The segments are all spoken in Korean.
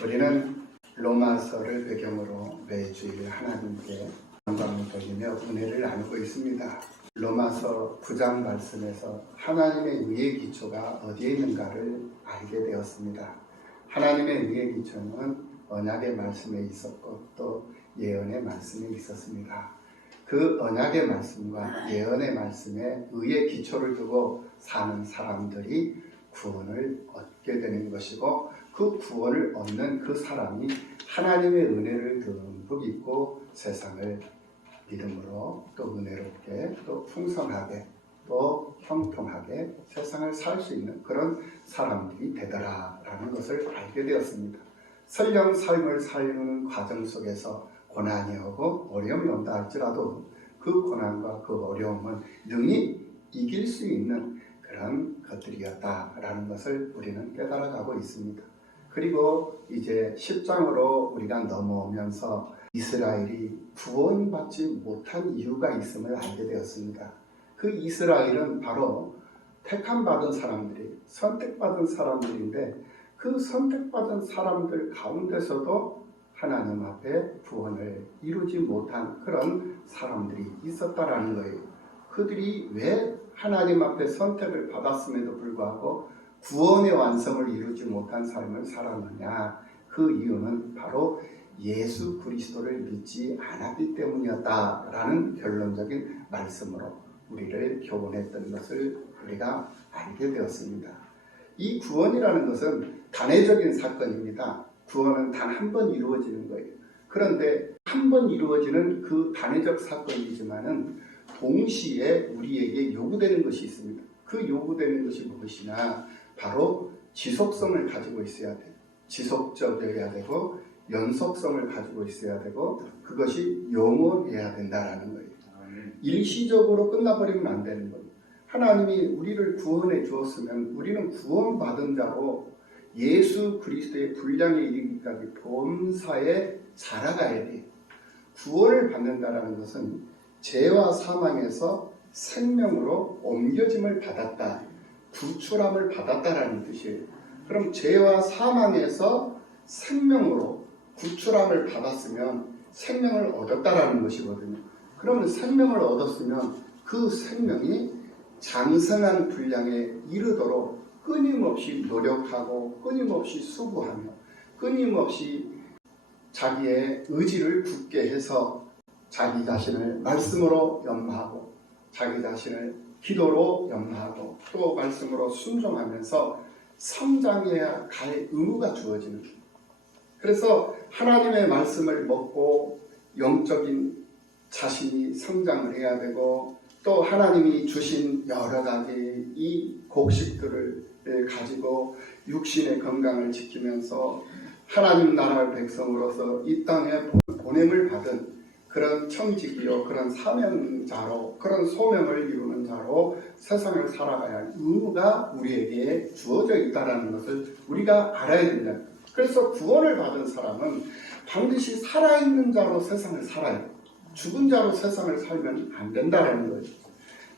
우리는 로마서를 배경으로 매주일 하나님께 영광을 돌리며 은혜를 나누고 있습니다. 로마서 9장 말씀에서 하나님의 의의 기초가 어디에 있는가를 알게 되었습니다. 하나님의 의의 기초는 언약의 말씀에 있었고 또 예언의 말씀에 있었습니다. 그 언약의 말씀과 예언의 말씀에 의의 기초를 두고 사는 사람들이 구원을 얻게 되는 것이고, 그 구원을 얻는 그 사람이 하나님의 은혜를 듬뿍 입고 세상을 믿음으로 또 은혜롭게 또 풍성하게 또 형통하게 세상을 살 수 있는 그런 사람들이 되더라라는 것을 알게 되었습니다. 설령 삶을 사는 과정 속에서 고난이 오고 어려움이 온다 할지라도 그 고난과 그 어려움은 능히 이길 수 있는 그런 것들이었다라는 것을 우리는 깨달아가고 있습니다. 그리고 이제 10장으로 우리가 넘어오면서 이스라엘이 구원받지 못한 이유가 있음을 알게 되었습니다. 그 이스라엘은 바로 택함받은 사람들이, 선택받은 사람들인데, 그 선택받은 사람들 가운데서도 하나님 앞에 구원을 이루지 못한 그런 사람들이 있었다라는 거예요. 그들이 왜 하나님 앞에 선택을 받았음에도 불구하고 구원의 완성을 이루지 못한 삶을 살았느냐? 그 이유는 바로 예수 그리스도를 믿지 않았기 때문이었다라는 결론적인 말씀으로 우리를 교훈했던 것을 우리가 알게 되었습니다. 이 구원이라는 것은 단회적인 사건입니다. 구원은 단 한 번 이루어지는 거예요. 그런데 한 번 이루어지는 그 단회적 사건이지만은 동시에 우리에게 요구되는 것이 있습니다. 그 요구되는 것이 무엇이냐? 바로 지속성을 가지고 있어야 돼요. 지속적이어야 되고 연속성을 가지고 있어야 되고 그것이 영원해야 된다라는 거예요. 일시적으로 끝나버리면 안 되는 거예요. 하나님이 우리를 구원해 주었으면 우리는 구원받은 자로 예수 그리스도의 분량에 이르기까지 범사에 자라가야 돼요. 구원을 받는다라는 것은 죄와 사망에서 생명으로 옮겨짐을 받았다, 구출함을 받았다라는 뜻이에요. 그럼 죄와 사망에서 생명으로 구출함을 받았으면 생명을 얻었다라는 것이거든요. 그러면 생명을 얻었으면 그 생명이 장성한 분량에 이르도록 끊임없이 노력하고 끊임없이 수고하며 끊임없이 자기의 의지를 굳게 해서 자기 자신을 말씀으로 연마하고 자기 자신을 기도로 연마하고 또 말씀으로 순종하면서 성장해야 갈 의무가 주어지는 거예요. 그래서 하나님의 말씀을 먹고 영적인 자신이 성장을 해야 되고 또 하나님이 주신 여러 가지 이 곡식들을 가지고 육신의 건강을 지키면서 하나님 나라의 백성으로서 이 땅에 보냄을 받은 그런 청지기요, 그런 사명자로, 그런 소명을 이루는 자로 세상을 살아가야 할 의무가 우리에게 주어져 있다는 것을 우리가 알아야 된다. 그래서 구원을 받은 사람은 반드시 살아있는 자로 세상을 살아야 돼. 죽은 자로 세상을 살면 안 된다는 거죠.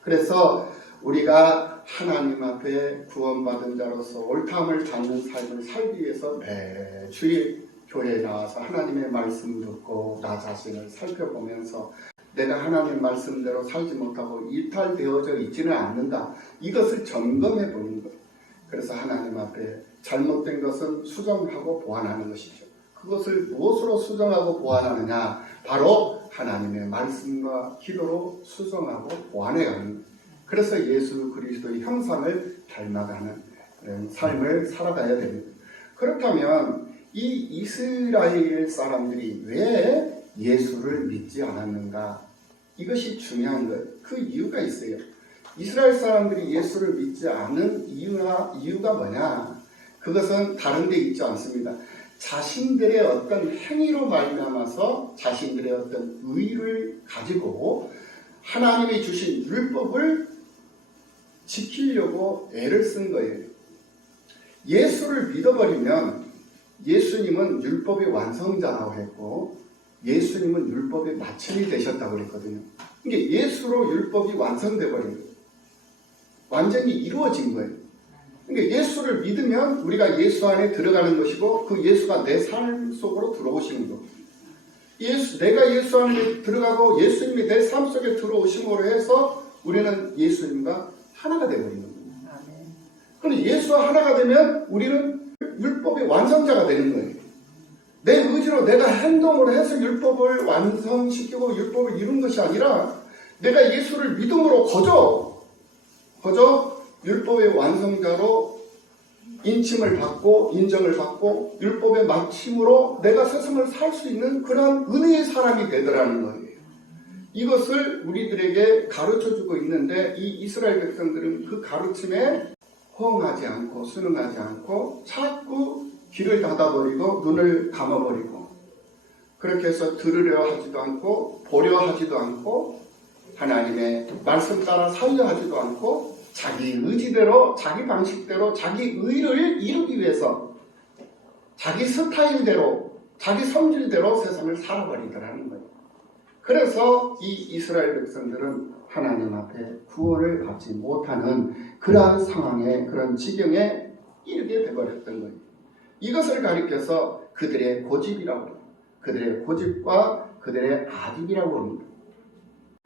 그래서 우리가 하나님 앞에 구원받은 자로서 옳다함을 받는 삶을 살기 위해서 매주일 교회에 나와서 하나님의 말씀 듣고 나 자신을 살펴보면서 내가 하나님 말씀대로 살지 못하고 이탈되어져 있지는 않는가, 이것을 점검해 보는 거예요. 그래서 하나님 앞에 잘못된 것은 수정하고 보완하는 것이죠. 그것을 무엇으로 수정하고 보완하느냐? 바로 하나님의 말씀과 기도로 수정하고 보완해 가는 거예요. 그래서 예수 그리스도의 형상을 닮아가는 그런 삶을 살아가야 됩니다. 그렇다면 이 이스라엘 사람들이 왜 예수를 믿지 않았는가? 이것이 중요한 거예요. 그 이유가 있어요. 이스라엘 사람들이 예수를 믿지 않은 이유가 뭐냐? 그것은 다른 데 있지 않습니다. 자신들의 어떤 행위로 말미암아서 자신들의 어떤 의를 가지고 하나님이 주신 율법을 지키려고 애를 쓴 거예요. 예수를 믿어버리면 예수님은 율법의 완성자라고 했고 예수님은 율법의 마침이 되셨다고 그랬거든요. 그러니까 예수로 율법이 완성돼 버린 거예요. 완전히 이루어진 거예요. 그러니까 예수를 믿으면 우리가 예수 안에 들어가는 것이고 그 예수가 내 삶 속으로 들어오시는 것. 내가 예수 안에 들어가고 예수님이 내 삶 속에 들어오심으로 해서 우리는 예수님과 하나가 되어버리는 거예요. 그럼 예수와 하나가 되면 우리는 율법의 완성자가 되는 거예요. 내 의지로 내가 행동을 해서 율법을 완성시키고 율법을 이룬 것이 아니라 내가 예수를 믿음으로 거저 율법의 완성자로 인침을 받고 인정을 받고 율법의 마침으로 내가 세상을 살 수 있는 그런 은혜의 사람이 되더라는 거예요. 이것을 우리들에게 가르쳐주고 있는데 이 이스라엘 백성들은 그 가르침에 호응하지 않고 순응하지 않고 자꾸 귀를 닫아버리고 눈을 감아버리고 그렇게 해서 들으려 하지도 않고 보려 하지도 않고 하나님의 말씀 따라 살려 하지도 않고 자기 의지대로 자기 방식대로 자기 의를 이루기 위해서 자기 스타일대로 자기 성질대로 세상을 살아버리더라는 거예요. 그래서 이 이스라엘 백성들은 하나님 앞에 구원을 받지 못하는 그러한 상황에 그런 지경에 이르게 되버렸던 거예요. 이것을 가리켜서 그들의 고집이라고 합니다. 그들의 고집과 그들의 아집이라고 합니다.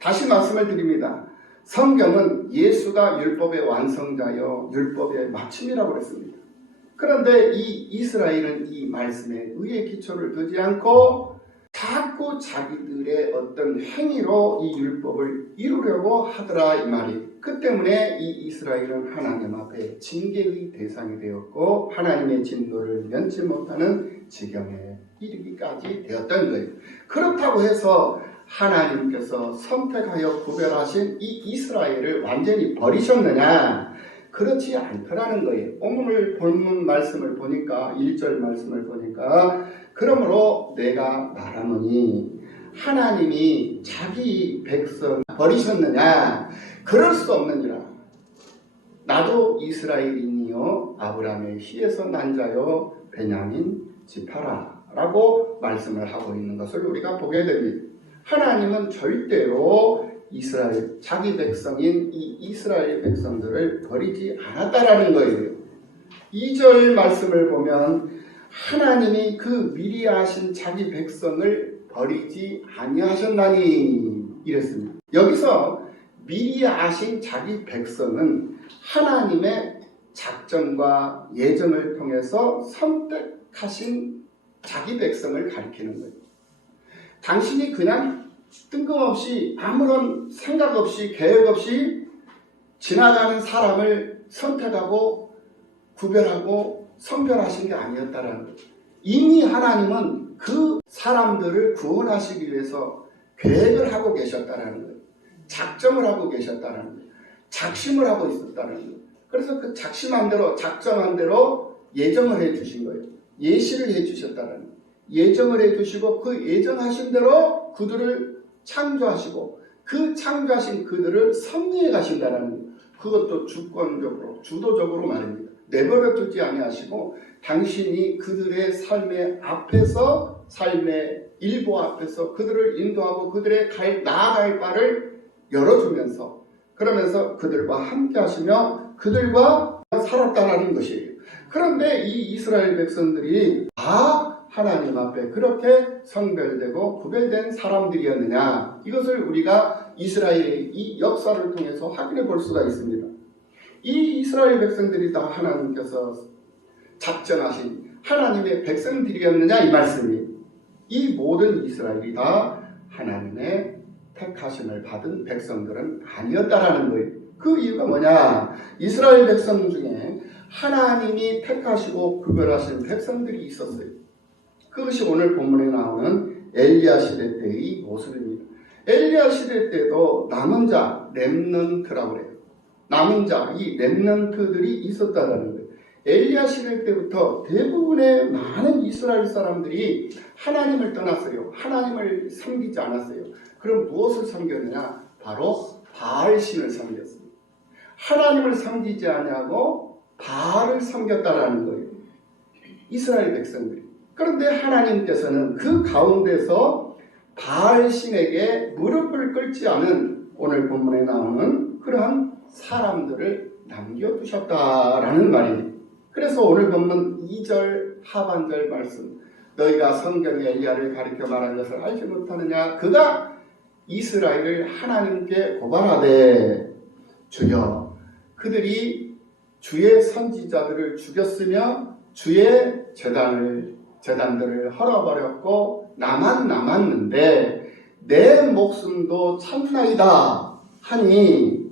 다시 말씀을 드립니다. 성경은 예수가 율법의 완성자여 율법의 마침이라고 했습니다. 그런데 이 이스라엘은 이 말씀에 의의 기초를 두지 않고 자꾸 자기들의 어떤 행위로 이 율법을 이루려고 하더라 이 말이. 그 때문에 이 이스라엘은 하나님 앞에 징계의 대상이 되었고 하나님의 진노를 면치 못하는 지경에 이르기까지 되었던 거예요. 그렇다고 해서 하나님께서 선택하여 구별하신 이 이스라엘을 완전히 버리셨느냐? 그렇지 않더라는 거예요. 오늘 본문 말씀을 보니까 1절 말씀을 보니까 그러므로 내가 말하노니 하나님이 자기 백성 버리셨느냐? 그럴 수 없느니라. 나도 이스라엘인이요 아브라함의 씨에서 난 자요 베냐민 지파라 라고 말씀을 하고 있는 것을 우리가 보게 됩니다. 하나님은 절대로 이스라엘, 자기 백성인 이 이스라엘 백성들을 버리지 않았다라는 거예요. 2절 말씀을 보면 하나님이 그 미리 아신 자기 백성을 버리지 아니하셨나니 이랬습니다. 여기서 미리 아신 자기 백성은 하나님의 작정과 예정을 통해서 선택하신 자기 백성을 가리키는 거예요. 당신이 그냥 뜬금없이 아무런 생각 없이 계획 없이 지나가는 사람을 선택하고 구별하고 선별하신 게 아니었다라는 거예요. 이미 하나님은 그 사람들을 구원하시기 위해서 계획을 하고 계셨다라는 거예요. 작정을 하고 계셨다라는 거예요. 작심을 하고 있었다라는 거예요. 그래서 그 작심한 대로 작정한 대로 예정을 해주신 거예요. 예시를 해주셨다라는 거예요. 예정을 해주시고 그 예정하신 대로 그들을 창조하시고 그 창조하신 그들을 섭리해 가신다는 거예요. 그것도 주권적으로 주도적으로 말입니다. 내버려 두지 아니하시고 당신이 그들의 삶의 앞에서 삶의 일부 앞에서 그들을 인도하고 그들의 나아갈 바를 열어주면서 그러면서 그들과 함께 하시며 그들과 살았다라는 것이에요. 그런데 이 이스라엘 백성들이 다 하나님 앞에 그렇게 성별되고 구별된 사람들이었느냐, 이것을 우리가 이스라엘의 이 역사를 통해서 확인해 볼 수가 있습니다. 이 이스라엘 백성들이 다 하나님께서 작정하신 하나님의 백성들이었느냐 이 말씀이, 이 모든 이스라엘이 다 하나님의 택하심을 받은 백성들은 아니었다라는 거예요. 그 이유가 뭐냐? 이스라엘 백성 중에 하나님이 택하시고 구별하신 백성들이 있었어요. 그것이 오늘 본문에 나오는 엘리야 시대 때의 모습입니다. 엘리야 시대 때도 남은 자, 렘넌트라고 그래요. 남은 자, 이 렘넌트들이 있었다라는 거예요. 엘리야 시대 때부터 대부분의 많은 이스라엘 사람들이 하나님을 떠났어요. 하나님을 섬기지 않았어요. 그럼 무엇을 섬겼느냐? 바로 바알신을 섬겼습니다. 하나님을 섬기지 아니하고 바알을 섬겼다라는 거예요. 이스라엘 백성들이. 그런데 하나님께서는 그 가운데서 바알신에게 무릎을 꿇지 않은 오늘 본문에 나오는 그러한 사람들을 남겨두셨다라는 말이에요. 그래서 오늘 본문 2절 하반절 말씀, 너희가 성경의 엘리야를 가리켜 말한 것을 알지 못하느냐? 그가 이스라엘을 하나님께 고발하되 주여 그들이 주의 선지자들을 죽였으며 주의 제단들을 헐어버렸고 나만 남았는데 내 목숨도 참나이다 하니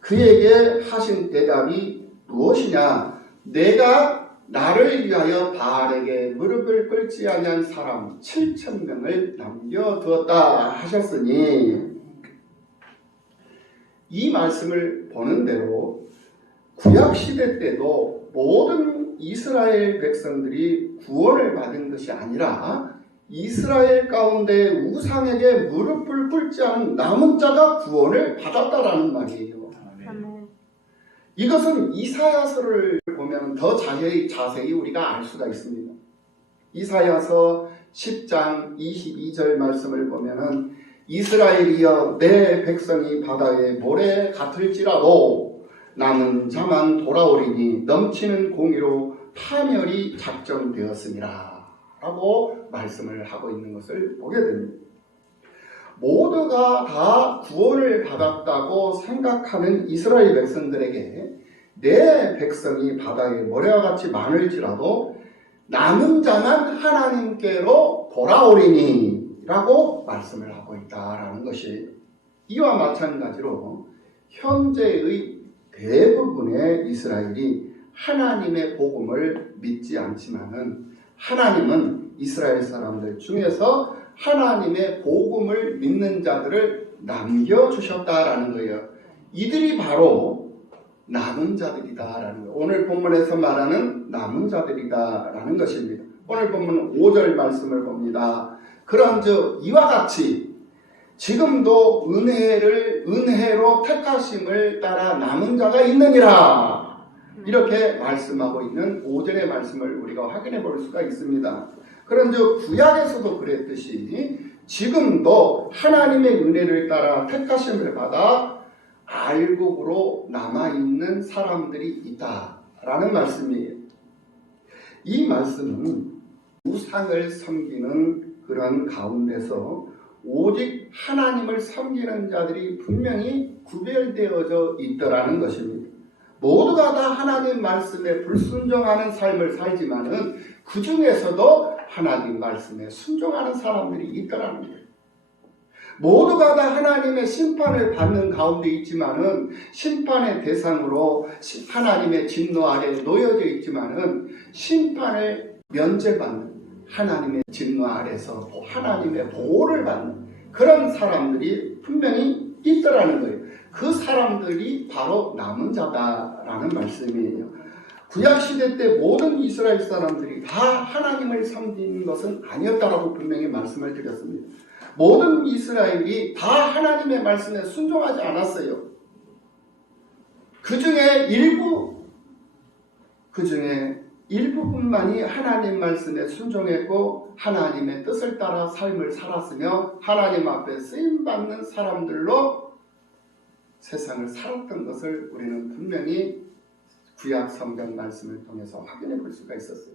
그에게 하신 대답이 무엇이냐? 내가 나를 위하여 바알에게 무릎을 꿇지 아니한 사람 7,000명을 남겨두었다 하셨으니, 이 말씀을 보는 대로 구약시대 때도 모든 이스라엘 백성들이 구원을 받은 것이 아니라 이스라엘 가운데 우상에게 무릎을 꿇지 않은 남은 자가 구원을 받았다라는 말이에요. 이것은 이사야서를 보면 더 자세히 우리가 알 수가 있습니다. 이사야서 10장 22절 말씀을 보면은 이스라엘이여 내 백성이 바다의 모래 같을지라도 남은 자만 돌아오리니 넘치는 공의로 파멸이 작정되었으니라 라고 말씀을 하고 있는 것을 보게 됩니다. 모두가 다 구원을 받았다고 생각하는 이스라엘 백성들에게 내 백성이 바다의 모래와 같이 많을지라도 남은 자만 하나님께로 돌아오리니 라고 말씀을 하고 있다라는 것이, 이와 마찬가지로 현재의 대부분의 이스라엘이 하나님의 복음을 믿지 않지만은 하나님은 이스라엘 사람들 중에서 하나님의 복음을 믿는 자들을 남겨주셨다라는 거예요. 이들이 바로 남은 자들이다라는 거예요. 오늘 본문에서 말하는 남은 자들이다라는 것입니다. 오늘 본문 5절 말씀을 봅니다. 그런즉 이와 같이 지금도 은혜로 택하심을 따라 남은 자가 있느니라, 이렇게 말씀하고 있는 5절의 말씀을 우리가 확인해 볼 수가 있습니다. 그런즉 구약에서도 그랬듯이 지금도 하나님의 은혜를 따라 택하심을 받아 알곡으로 남아있는 사람들이 있다라는 말씀이에요. 이 말씀은 우상을 섬기는 그런 가운데서 오직 하나님을 섬기는 자들이 분명히 구별되어져 있더라는 것입니다. 모두가 다 하나님 말씀에 불순종하는 삶을 살지만은 그 중에서도 하나님 말씀에 순종하는 사람들이 있더라는 거예요. 모두가 다 하나님의 심판을 받는 가운데 있지만은 심판의 대상으로 하나님의 진노 아래 놓여져 있지만은 심판을 면제받는, 하나님의 진노 아래서 하나님의 보호를 받는 그런 사람들이 분명히 있더라는 거예요. 그 사람들이 바로 남은 자다라는 말씀이에요. 구약시대 때 모든 이스라엘 사람들이 다 하나님을 섬기는 것은 아니었다라고 분명히 말씀을 드렸습니다. 모든 이스라엘이 다 하나님의 말씀에 순종하지 않았어요. 그 중에 일부분만이 하나님 말씀에 순종했고 하나님의 뜻을 따라 삶을 살았으며 하나님 앞에 쓰임받는 사람들로 세상을 살았던 것을 우리는 분명히 구약 성경 말씀을 통해서 확인해 볼 수가 있었어요.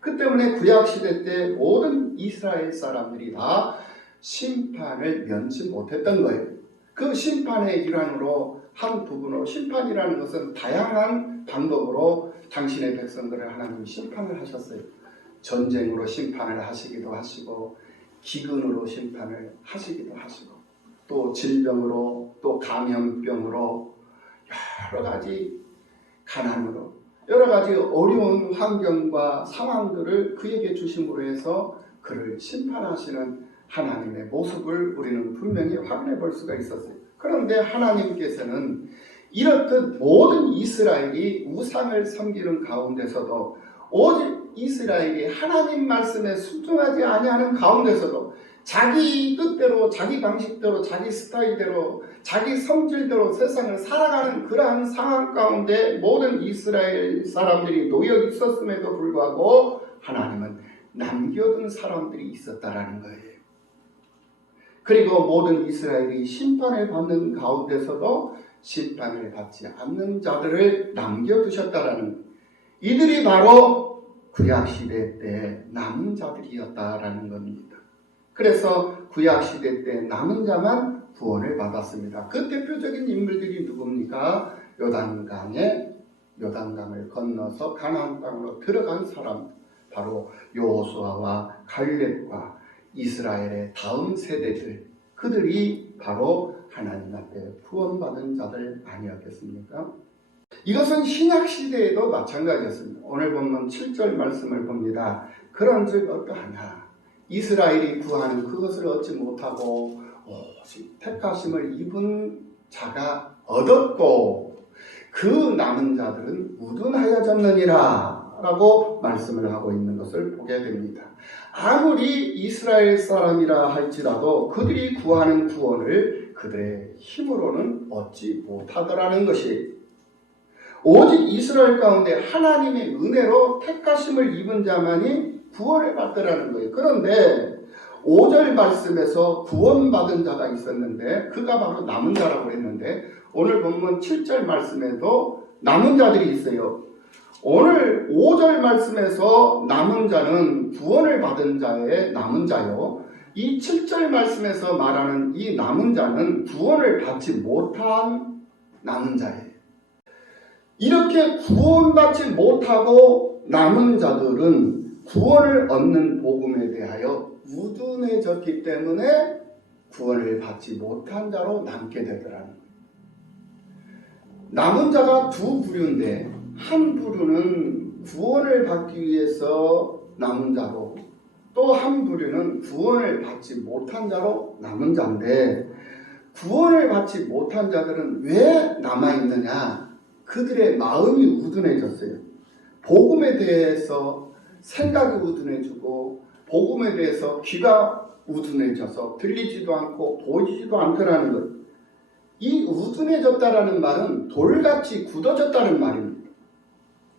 그 때문에 구약 시대 때 모든 이스라엘 사람들이 다 심판을 면치 못했던 거예요. 그 심판의 일환으로 한 부분으로, 심판이라는 것은 다양한 방법으로 당신의 백성들을 하나님이 심판을 하셨어요. 전쟁으로 심판을 하시기도 하시고, 기근으로 심판을 하시기도 하시고, 또 질병으로, 또 감염병으로, 여러 가지 가난으로, 여러 가지 어려운 환경과 상황들을 그에게 주심으로 해서 그를 심판하시는 하나님의 모습을 우리는 분명히 확인해 볼 수가 있었어요. 그런데 하나님께서는 이렇듯 모든 이스라엘이 우상을 섬기는 가운데서도 오직 이스라엘이 하나님 말씀에 순종하지 아니하는 가운데서도 자기 뜻대로, 자기 방식대로, 자기 스타일대로, 자기 성질대로 세상을 살아가는 그러한 상황 가운데 모든 이스라엘 사람들이 놓여 있었음에도 불구하고 하나님은 남겨둔 사람들이 있었다라는 거예요. 그리고 모든 이스라엘이 심판을 받는 가운데서도 심판을 받지 않는 자들을 남겨두셨다라는 거예요. 이들이 바로 구약시대 때 남은 자들이었다라는 겁니다. 그래서 구약시대 때 남은 자만 구원을 받았습니다. 그 대표적인 인물들이 누굽니까? 요단강을 건너서 가나안 땅으로 들어간 사람, 바로 여호수아와 갈렙과 이스라엘의 다음 세대들, 그들이 바로 하나님 앞에 구원받은 자들 아니었겠습니까? 이것은 신약시대에도 마찬가지였습니다. 오늘 본문 7절 말씀을 봅니다. 그런즉 어떠하냐? 이스라엘이 구하는 그것을 얻지 못하고 오직 택하심을 입은 자가 얻었고 그 남은 자들은 우둔하여졌느니라 라고 말씀을 하고 있는 것을 보게 됩니다. 아무리 이스라엘 사람이라 할지라도 그들이 구하는 구원을 그들의 힘으로는 얻지 못하더라는 것이, 오직 이스라엘 가운데 하나님의 은혜로 택하심을 입은 자만이 구원을 받더라는 거예요. 그런데 5절 말씀에서 구원받은 자가 있었는데 그가 바로 남은 자라고 했는데, 오늘 본문 7절 말씀에도 남은 자들이 있어요. 오늘 5절 말씀에서 남은 자는 구원을 받은 자의 남은 자요, 이 7절 말씀에서 말하는 이 남은 자는 구원을 받지 못한 남은 자예요. 이렇게 구원받지 못하고 남은 자들은 구원을 얻는 복음에 대하여 우둔해졌기 때문에 구원을 받지 못한 자로 남게 되더라는 거예요. 남은 자가 두 부류인데, 한 부류는 구원을 받기 위해서 남은 자로, 또 한 부류는 구원을 받지 못한 자로 남은 자인데, 구원을 받지 못한 자들은 왜 남아있느냐? 그들의 마음이 우둔해졌어요. 복음에 대해서 생각이 우둔해지고 복음에 대해서 귀가 우둔해져서 들리지도 않고 보이지도 않더라는 것. 이 우둔해졌다라는 말은 돌같이 굳어졌다는 말입니다.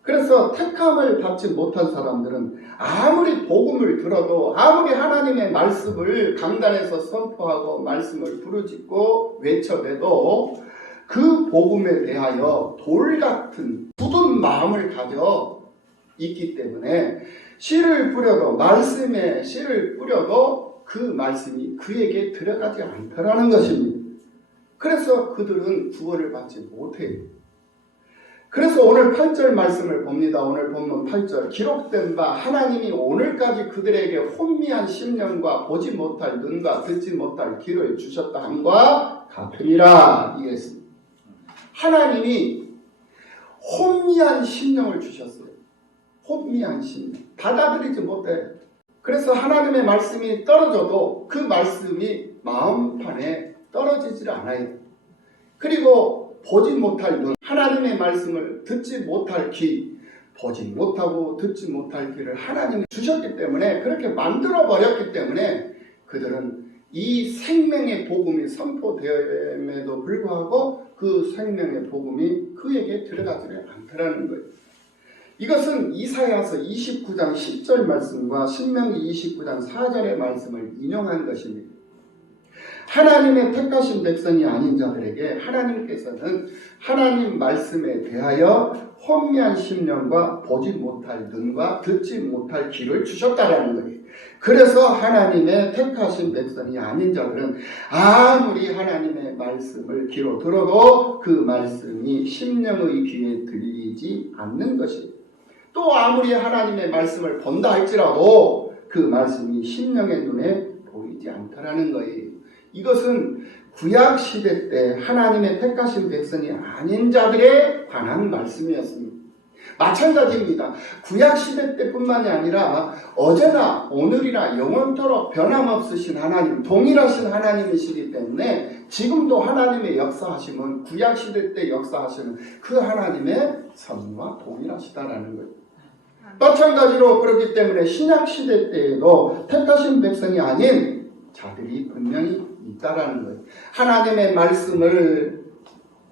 그래서 택함을 받지 못한 사람들은 아무리 복음을 들어도, 아무리 하나님의 말씀을 강단에서 선포하고 말씀을 부르짖고 외쳐대도 그 복음에 대하여 돌같은 굳은 마음을 가져 있기 때문에 씨를 뿌려도, 말씀에 씨를 뿌려도 그 말씀이 그에게 들어가지 않더라는 것입니다. 그래서 그들은 구원을 받지 못해요. 그래서 오늘 8절 말씀을 봅니다. 오늘 본문 8절, 기록된 바 하나님이 오늘까지 그들에게 혼미한 심령과 보지 못할 눈과 듣지 못할 귀를 주셨다 함과 같으니라. 이게 있습니다. 하나님이 혼미한 심령을 주셨어요. 혼미한 심령, 받아들이지 못해. 그래서 하나님의 말씀이 떨어져도 그 말씀이 마음판에 떨어지질 않아요. 그리고 보지 못할 눈, 하나님의 말씀을 듣지 못할 귀, 보지 못하고 듣지 못할 귀를 하나님이 주셨기 때문에, 그렇게 만들어버렸기 때문에 그들은 이 생명의 복음이 선포되었음에도 불구하고 그 생명의 복음이 그에게 들어가지 않더라는 거예요. 이것은 이사야서 29장 10절 말씀과 신명기 29장 4절의 말씀을 인용한 것입니다. 하나님의 택하신 백성이 아닌 자들에게 하나님께서는 하나님 말씀에 대하여 혼미한 심령과 보지 못할 눈과 듣지 못할 귀를 주셨다라는 거예요. 그래서 하나님의 택하신 백성이 아닌 자들은 아무리 하나님의 말씀을 귀로 들어도 그 말씀이 심령의 귀에 들리지 않는 것입니다. 또 아무리 하나님의 말씀을 본다 할지라도 그 말씀이 심령의 눈에 보이지 않더라는 거예요. 이것은 구약시대 때 하나님의 택하신 백성이 아닌 자들에 관한 말씀이었습니다. 마찬가지입니다. 구약시대 때뿐만이 아니라 어제나 오늘이나 영원토록 변함없으신 하나님, 동일하신 하나님이시기 때문에 지금도 하나님의 역사하심은 구약시대 때 역사하시는 그 하나님의 섭리와 동일하시다라는 거예요. 마찬가지로 그렇기 때문에 신약시대 때에도 택하신 백성이 아닌 자들이 분명히 있다라는 거예요. 하나님의 말씀을,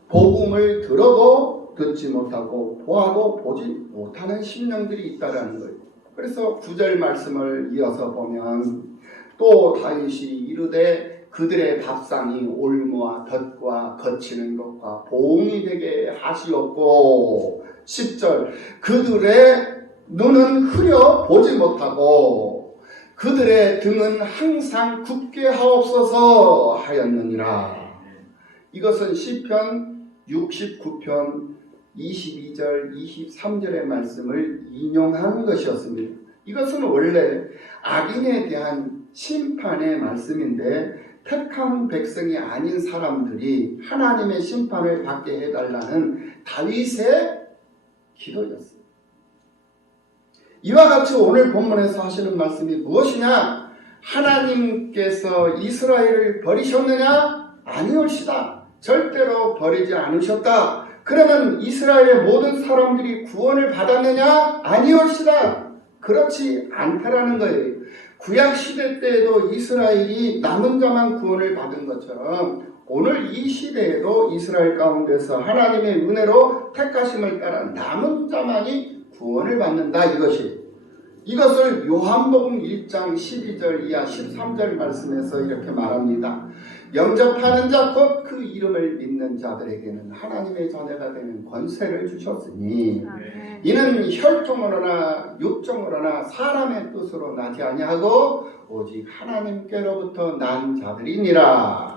복음을 들어도 듣지 못하고 보아도 보지 못하는 심령들이 있다라는 거예요. 그래서 9절 말씀을 이어서 보면, 또 다윗이 이르되 그들의 밥상이 올무와 덫과 거치는 것과 보응이 되게 하시었고 10절 그들의 눈은 흐려 보지 못하고 그들의 등은 항상 굳게 하옵소서 하였느니라. 이것은 시편 69편 22절 23절의 말씀을 인용한 것이었습니다. 이것은 원래 악인에 대한 심판의 말씀인데 택한 백성이 아닌 사람들이 하나님의 심판을 받게 해달라는 다윗의 기도였어요. 이와 같이 오늘 본문에서 하시는 말씀이 무엇이냐? 하나님께서 이스라엘을 버리셨느냐? 아니올시다. 절대로 버리지 않으셨다. 그러면 이스라엘의 모든 사람들이 구원을 받았느냐? 아니올시다. 그렇지 않다라는 거예요. 구약시대 때에도 이스라엘이 남은 자만 구원을 받은 것처럼 오늘 이 시대에도 이스라엘 가운데서 하나님의 은혜로 택하심을 따라 남은 자만이 구원을 받는다. 이것을 요한복음 1장 12절 이하 13절 말씀에서 이렇게 말합니다. 영접하는 자 곧 그 이름을 믿는 자들에게는 하나님의 자녀가 되는 권세를 주셨으니 이는 혈통으로나 육정으로나 사람의 뜻으로 나지 아니하고 오직 하나님께로부터 난 자들이니라.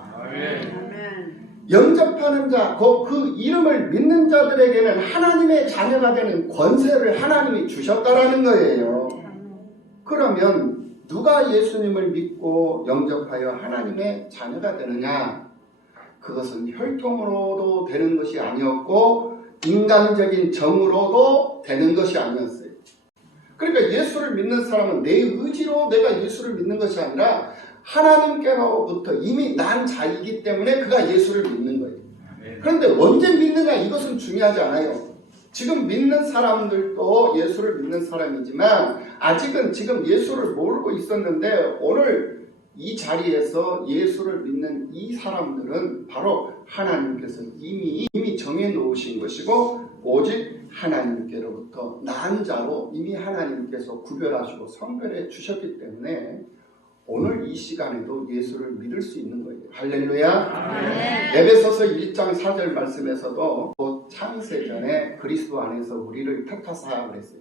영접하는 자 곧 그 이름을 믿는 자들에게는 하나님의 자녀가 되는 권세를 하나님이 주셨다라는 거예요. 그러면 누가 예수님을 믿고 영접하여 하나님의 자녀가 되느냐? 그것은 혈통으로도 되는 것이 아니었고 인간적인 정으로도 되는 것이 아니었어요. 그러니까 예수를 믿는 사람은 내 의지로 내가 예수를 믿는 것이 아니라 하나님께로부터 이미 난 자이기 때문에 그가 예수를 믿는 거예요. 그런데 언제 믿느냐? 이것은 중요하지 않아요. 지금 믿는 사람들도 예수를 믿는 사람이지만 아직은 지금 예수를 모르고 있었는데 오늘 이 자리에서 예수를 믿는 이 사람들은 바로 하나님께서 이미 정해놓으신 것이고 오직 하나님께로부터 난 자로 이미 하나님께서 구별하시고 성별해 주셨기 때문에 오늘 이 시간에도 예수를 믿을 수 있는 거예요. 할렐루야. 에베소서 1장 4절 말씀에서도 곧 창세 전에 그리스도 안에서 우리를 택하사 그랬어요.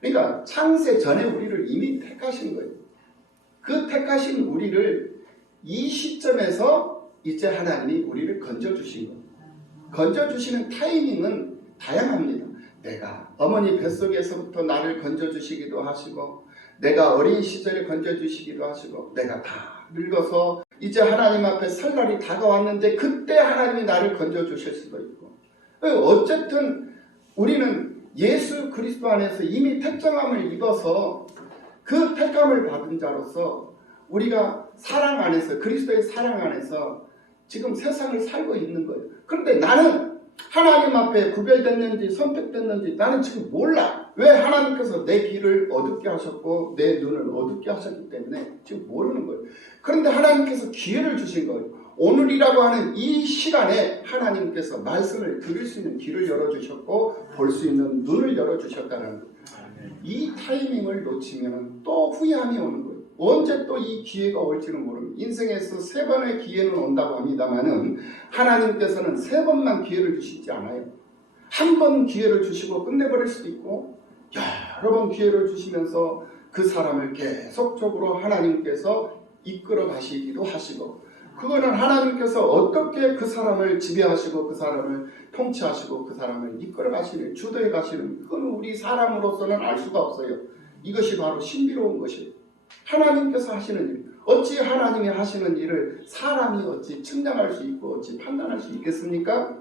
그러니까 창세 전에 우리를 이미 택하신 거예요. 그 택하신 우리를 이 시점에서 이제 하나님이 우리를 건져주신 거예요. 건져주시는 타이밍은 다양합니다. 내가 어머니 뱃속에서부터 나를 건져주시기도 하시고 내가 어린 시절에 건져주시기도 하시고 내가 다 늙어서 이제 하나님 앞에 설 날이 다가왔는데 그때 하나님이 나를 건져주실 수도 있고 어쨌든 우리는 예수 그리스도 안에서 이미 택정함을 입어서 그 택함을 받은 자로서 우리가 사랑 안에서 그리스도의 사랑 안에서 지금 세상을 살고 있는 거예요. 그런데 나는 하나님 앞에 구별됐는지 선택됐는지 나는 지금 몰라. 왜? 하나님께서 내 귀를 어둡게 하셨고 내 눈을 어둡게 하셨기 때문에 지금 모르는 거예요. 그런데 하나님께서 기회를 주신 거예요. 오늘이라고 하는 이 시간에 하나님께서 말씀을 들을 수 있는 귀를 열어주셨고 볼 수 있는 눈을 열어주셨다는 거예요. 이 타이밍을 놓치면 또 후회함이 오는 거예요. 언제 또 이 기회가 올지는 모릅니다. 인생에서 3번의 기회는 온다고 합니다만은 하나님께서는 3번만 기회를 주시지 않아요. 한 번 기회를 주시고 끝내버릴 수도 있고 여러 번 기회를 주시면서 그 사람을 계속적으로 하나님께서 이끌어 가시기도 하시고 그거는 하나님께서 어떻게 그 사람을 지배하시고 그 사람을 통치하시고 그 사람을 이끌어 가시는 주도해 가시는 그건 우리 사람으로서는 알 수가 없어요. 이것이 바로 신비로운 것이에요. 하나님께서 하시는 일. 어찌 하나님이 하시는 일을 사람이 어찌 측량할 수 있고 어찌 판단할 수 있겠습니까?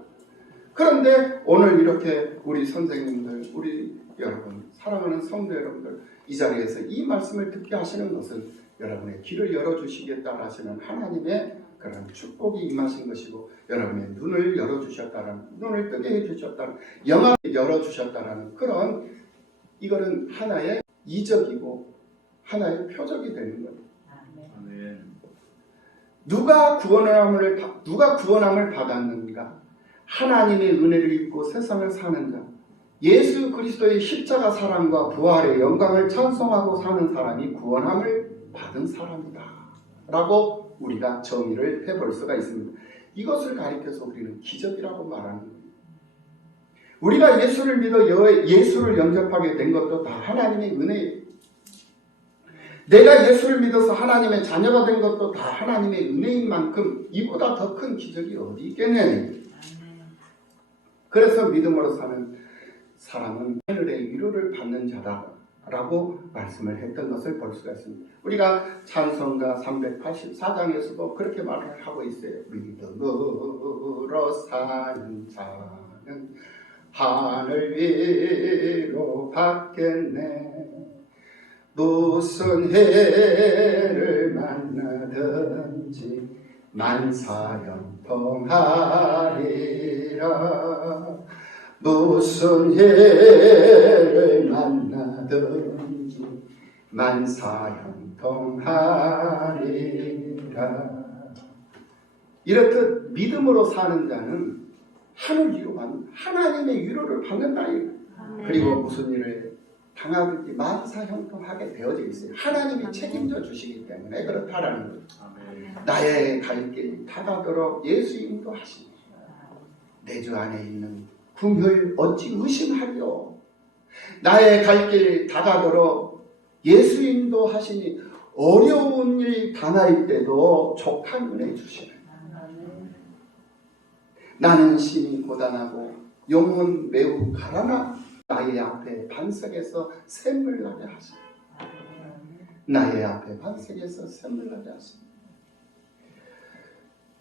그런데 오늘 이렇게 우리 선생님들, 우리 여러분, 사랑하는 성도 여러분들 이 자리에서 이 말씀을 듣게 하시는 것은 여러분의 길을 열어주시겠다 하시는 하나님의 그런 축복이 임하신 것이고 여러분의 눈을 열어주셨다는 눈을 뜨게 해주셨다는 영화를 열어주셨다는 그런 이거는 하나의 이적이고 하나의 표적이 되는 거예요. 누가 구원함을 받았는가? 하나님의 은혜를 입고 세상을 사는 자, 예수 그리스도의 십자가 사랑과 부활의 영광을 찬송하고 사는 사람이 구원함을 받은 사람이다 라고 우리가 정의를 해볼 수가 있습니다. 이것을 가리켜서 우리는 기적이라고 말하는 거예요. 우리가 예수를 믿어 예수를 영접하게 된 것도 다 하나님의 은혜예요. 내가 예수를 믿어서 하나님의 자녀가 된 것도 다 하나님의 은혜인 만큼 이보다 더 큰 기적이 어디 있겠냐. 그래서 믿음으로 사는 사람은 하늘의 위로를 받는 자다라고 말씀을 했던 것을 볼 수가 있습니다. 우리가 찬송가 384장에서도 그렇게 말을 하고 있어요. 믿음으로 사는 자는 하늘 위로 받겠네. 무슨 해를 만나든지 만사형통하리라. 무슨 해를 만나든지 만사형통하리라. 이렇듯 믿음으로 사는 자는 하늘 위로 받는, 하나님의 위로를 받는다. 그리고 무슨 일을 당하든지 만사형통하게 되어져 있어요. 하나님이 책임져 주시기 때문에 그렇다라는 거예요. 나의 갈 길 다가도록 예수 인도하시니 내 주 안에 있는 궁혈 어찌 의심하리요. 나의 갈 길 다가도록 예수 인도하시니 어려운 일 당할 때도 족한 은혜 주시네. 나는 심히 고단하고 영혼 매우 가라나 나의 앞에 반석에서 샘을 나게 하시네. 나의 앞에 반석에서 샘을 나게 하시네.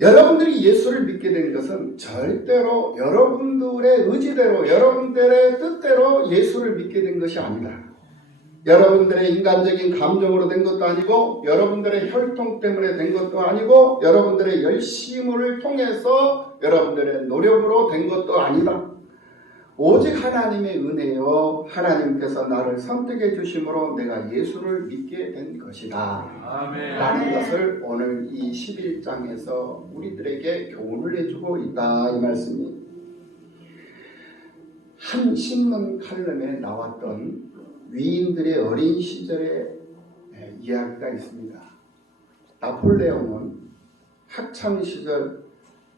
여러분들이 예수를 믿게 된 것은 절대로 여러분들의 의지대로, 여러분들의 뜻대로 예수를 믿게 된 것이 아니다. 여러분들의 인간적인 감정으로 된 것도 아니고, 여러분들의 혈통 때문에 된 것도 아니고, 여러분들의 열심을 통해서 여러분들의 노력으로 된 것도 아니다. 오직 하나님의 은혜요, 하나님께서 나를 선택해 주심으로 내가 예수를 믿게 된 것이다. 아멘. 라는 것을 오늘 이 11장에서 우리들에게 교훈을 해주고 있다, 이 말씀이. 한 신문 칼럼에 나왔던 위인들의 어린 시절의 이야기가 있습니다. 나폴레옹은 학창시절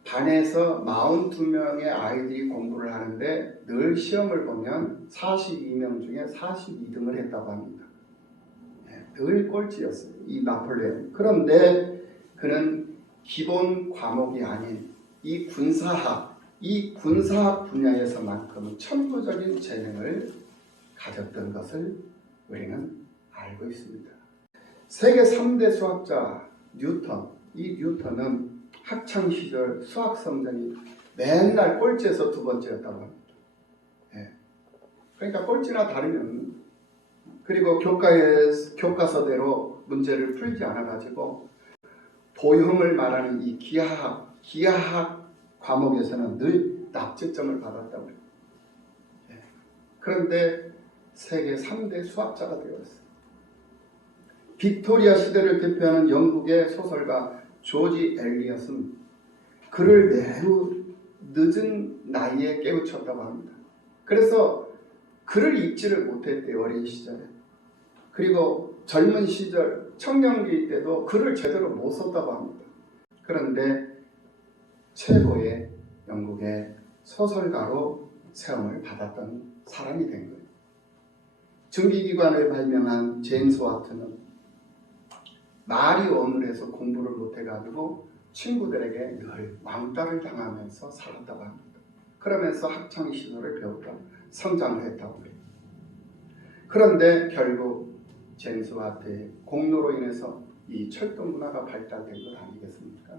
반에서 42명의 아이들이 공부를 하는데 늘 시험을 보면 42명 중에 42등을 했다고 합니다. 늘 꼴찌였어요, 이 나폴레옹. 그런데 그는 기본 과목이 아닌 이 군사학 분야에서만큼은 천부적인 재능을 가졌던 것을 우리는 알고 있습니다. 세계 3대 수학자 뉴턴, 이 뉴턴은 학창시절 수학 성적이 맨날 꼴찌에서 두 번째였다고 합니다. 그러니까 꼴찌나 다르면, 그리고 교과서대로 문제를 풀지 않아가지고 도형을 말하는 이 기하학 과목에서는 늘 납득점을 받았다고 해요. 그런데 세계 3대 수학자가 되었어요. 빅토리아 시대를 대표하는 영국의 소설가 조지 엘리엇은 그를 매우 늦은 나이에 깨우쳤다고 합니다. 그래서 그를 읽지를 못했대요, 어린 시절에. 그리고 젊은 시절, 청년기 때도 글을 제대로 못 썼다고 합니다. 그런데 최고의 영국의 소설가로 세움을 받았던 사람이 된 거예요. 증기기관을 발명한 제임스 와트는 말이 어눌해서 공부를 못해가지고 친구들에게 늘 왕따를 당하면서 살았다고 합니다. 그러면서 학창시절을 배웠다고, 성장을 했다고 해요. 그런데 결국 제임스 와트의 공로로 인해서 이 철도 문화가 발달된 것 아니겠습니까?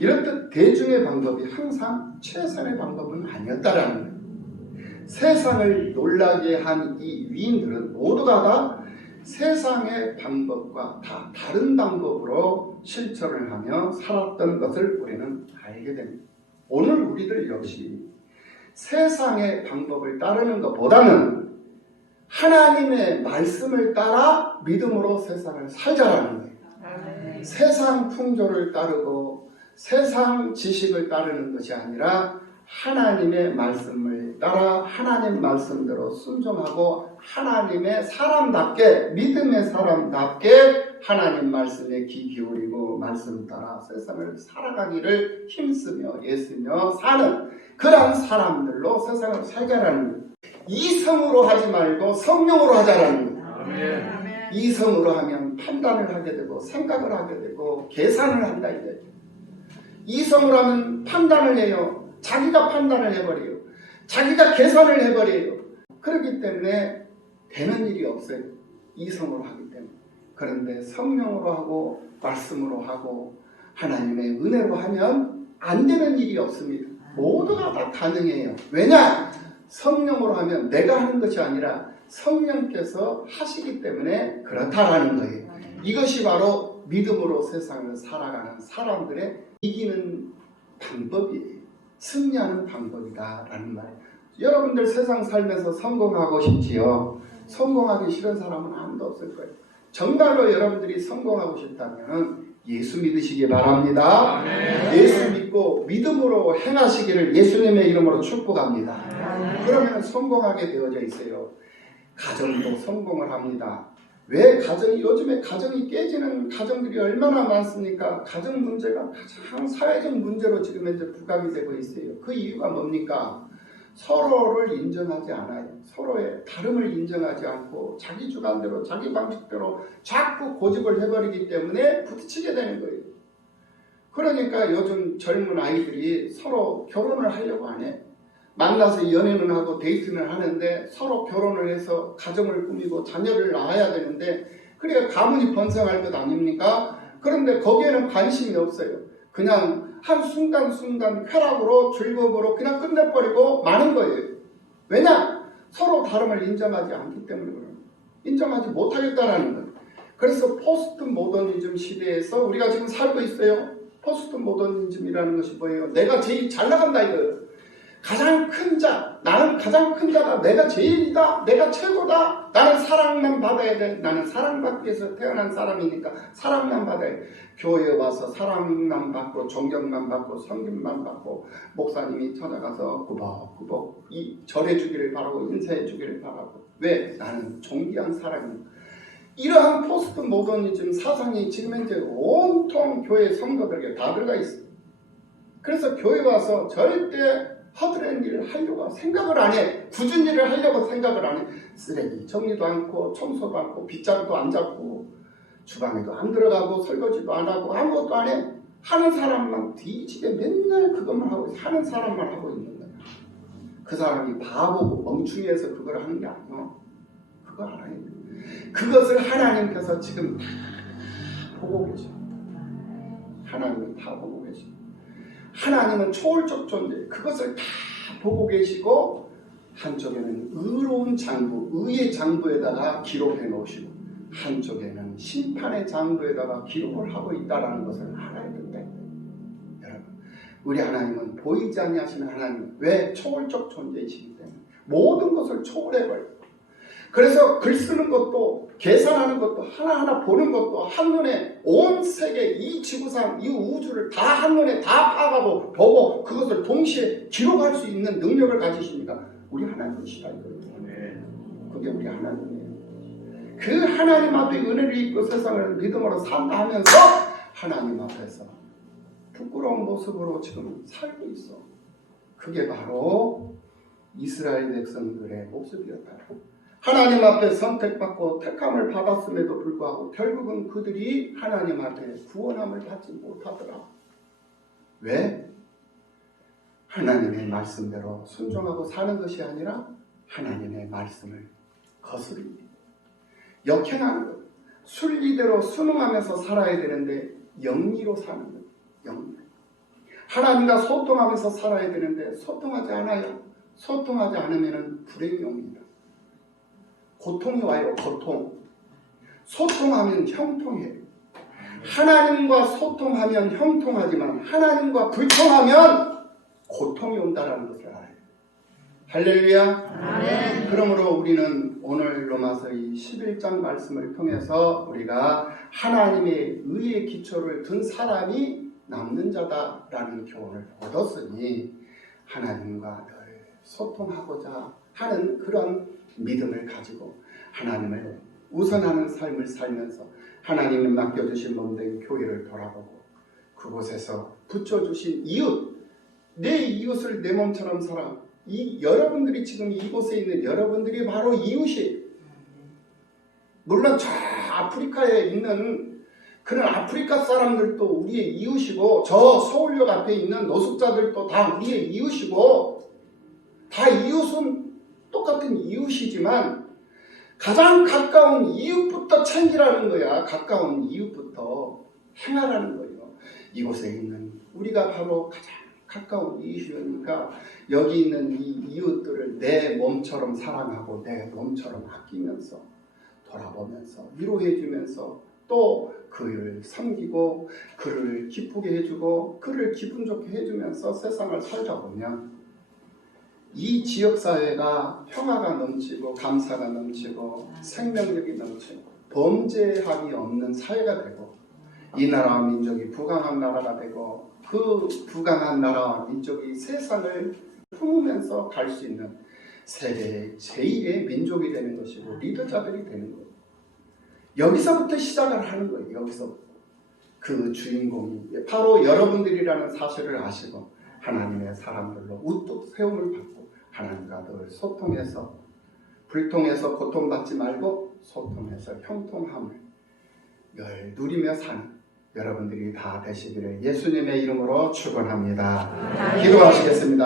이렇듯 대중의 방법이 항상 최선의 방법은 아니었다라는 거예요. 세상을 놀라게 한 이 위인들은 모두가 다 세상의 방법과 다 다른 방법으로 실천을 하며 살았던 것을 우리는 알게 됩니다. 오늘 우리들 역시 세상의 방법을 따르는 것보다는 하나님의 말씀을 따라 믿음으로 세상을 살자라는 거예요. 세상 풍조를 따르고 세상 지식을 따르는 것이 아니라 하나님의 말씀을 따라 하나님 말씀대로 순종하고 하나님의 사람답게, 믿음의 사람답게 하나님 말씀에 귀 기울이고 말씀 따라 세상을 살아가기를 힘쓰며 애쓰며 사는 그런 사람들로 세상을 살자라는 거예요. 이성으로 하지 말고 성령으로 하자라는 거예요. 아멘. 이성으로 하면 판단을 하게 되고 생각을 하게 되고 계산을 한다 이거예요. 이성으로 하면 판단을 해요. 자기가 판단을 해버려요. 자기가 계산을 해버려요. 그렇기 때문에 되는 일이 없어요. 이성으로 하기 때문에. 그런데 성령으로 하고 말씀으로 하고 하나님의 은혜로 하면 안 되는 일이 없습니다. 모두가 다 가능해요. 왜냐? 성령으로 하면 내가 하는 것이 아니라 성령께서 하시기 때문에 그렇다라는 거예요. 이것이 바로 믿음으로 세상을 살아가는 사람들의 이기는 방법이에요. 승리하는 방법이다라는 말이에요. 여러분들 세상 살면서 성공하고 싶지요? 성공하기 싫은 사람은 아무도 없을 거예요. 정말로 여러분들이 성공하고 싶다면 예수 믿으시기 바랍니다. 아멘. 예수 믿고 믿음으로 행하시기를 예수님의 이름으로 축복합니다. 그러면 성공하게 되어져 있어요. 가정도 성공을 합니다. 왜 가정이 요즘에 가정이 깨지는 가정들이 얼마나 많습니까? 가정 문제가 가장 사회적 문제로 지금 현재 부각이 되고 있어요. 그 이유가 뭡니까? 서로를 인정하지 않아요. 서로의 다름을 인정하지 않고 자기 주관대로 자기 방식대로 자꾸 고집을 해버리기 때문에 부딪히게 되는 거예요. 그러니까 요즘 젊은 아이들이 서로 결혼을 하려고 안 해. 만나서 연애는 하고 데이트는 하는데 서로 결혼을 해서 가정을 꾸미고 자녀를 낳아야 되는데 그래야 가문이 번성할 것 아닙니까? 그런데 거기에는 관심이 없어요. 그냥 한순간순간 쾌락으로 즐거움으로 그냥 끝내버리고 마는 거예요. 왜냐? 서로 다름을 인정하지 않기 때문에 그래요. 인정하지 못하겠다라는 거예요. 그래서 포스트 모더니즘 시대에서 우리가 지금 살고 있어요. 포스트 모더니즘이라는 것이 뭐예요? 내가 제일 잘 나간다 이거예요. 가장 큰 자, 나는 가장 큰 자다. 내가 제일이다. 내가 최고다. 나는 사랑만 받아야 돼. 나는 사랑받기 위해서 태어난 사람이니까 사랑만 받아야 돼. 교회에 와서 사랑만 받고 존경만 받고 섬김만 받고 목사님이 찾아가서 구벅구벅 절해 주기를 바라고 인사해 주기를 바라고. 왜? 나는 존귀한 사람이니까. 이러한 포스트 모더니즘 사상이 지금 현재 온통 교회 성도들에게 다 들어가 있어요. 그래서 교회 와서 절대 허드렛 일을 하려고 생각을 안 해. 굳은 일을 하려고 생각을 안 해. 쓰레기 정리도 않고 청소도 않고 빗자루도 안 잡고 주방에도 안 들어가고 설거지도 안 하고 아무것도 안 해. 하는 사람만 뒤집에 맨날 그것만 하고 하는 사람만 하고 있는 거야. 그 사람이 바보고 멍충이해서 그걸 하는 게 아니야. 그거 알아야 돼. 그것을 하나님께서 지금 다 보고 계셔. 하나님은 다 보고 계셔. 하나님은 초월적 존재, 그것을 다 보고 계시고 한쪽에는 의로운 장부, 의의 장부에다가 기록해 놓으시고 한쪽에는 심판의 장부에다가 기록을 하고 있다는 것을 알아야 된다. 여러분, 우리 하나님은 보이지 아니하시는 하나님, 왜? 초월적 존재이시기 때문에 모든 것을 초월해버려요. 그래서 글 쓰는 것도 계산하는 것도 하나하나 보는 것도 한눈에 온 세계 이 지구상 이 우주를 다 한눈에 다 파가고 보고 그것을 동시에 기록할 수 있는 능력을 가지십니다. 우리 하나님이시라 이거예요. 그게 우리 하나님이에요. 그 하나님 앞에 은혜를 입고 세상을 믿음으로 산다 하면서 하나님 앞에서 부끄러운 모습으로 지금 살고 있어. 그게 바로 이스라엘 백성들의 모습이었다. 하나님 앞에 선택받고 택함을 받았음에도 불구하고 결국은 그들이 하나님 앞에 구원함을 받지 못하더라. 왜? 하나님의 말씀대로 순종하고 사는 것이 아니라 하나님의 말씀을 거스립니다. 역행하는 것. 순리대로 순응하면서 살아야 되는데 영리로 사는 것. 영리. 하나님과 소통하면서 살아야 되는데 소통하지 않아요. 소통하지 않으면 불행이 옵니다. 고통이 와요. 고통. 소통하면 형통해요. 하나님과 소통하면 형통하지만 하나님과 불통하면 고통이 온다는 것을 알아요. 할렐루야. 아멘. 그러므로 우리는 오늘 로마서 이 11장 말씀을 통해서 우리가 하나님의 의의 기초를 둔 사람이 남는 자다라는 교훈을 얻었으니 하나님과 늘 소통하고자 하는 그런 믿음을 가지고 하나님을 우선하는 삶을 살면서 하나님이 맡겨주신 몸된 교회를 돌아보고 그곳에서 붙여주신 이웃, 내 이웃을 내 몸처럼 살아. 여러분들이 지금 이곳에 있는 여러분들이 바로 이웃이, 물론 저 아프리카에 있는 그런 아프리카 사람들도 우리의 이웃이고, 저 서울역 앞에 있는 노숙자들도 다 우리의 이웃이고, 다 이웃은 똑같은 이웃이지만 가장 가까운 이웃부터 챙기라는 거야. 가까운 이웃부터 행하라는 거예요. 이곳에 있는 우리가 바로 가장 가까운 이웃이니까 여기 있는 이 이웃들을 내 몸처럼 사랑하고 내 몸처럼 아끼면서 돌아보면서 위로해주면서 또 그를 섬기고 그를 기쁘게 해주고 그를 기분 좋게 해주면서 세상을 살다 보면 이 지역사회가 평화가 넘치고 감사가 넘치고 생명력이 넘치고 범죄함이 없는 사회가 되고 이 나라와 민족이 부강한 나라가 되고 그 부강한 나라와 민족이 세상을 품으면서 갈 수 있는 세계 제1의 민족이 되는 것이고 리더자들이 되는 거예요. 여기서부터 시작을 하는 거예요. 여기서부터. 그 주인공이 바로 여러분들이라는 사실을 아시고 하나님의 사람들로 우뚝 세움을 받고 하나님과 늘 소통해서 불통해서 고통받지 말고 소통해서 형통함을 늘 누리며 사는 여러분들이 다 되시기를 예수님의 이름으로 축원합니다. 기도하시겠습니다.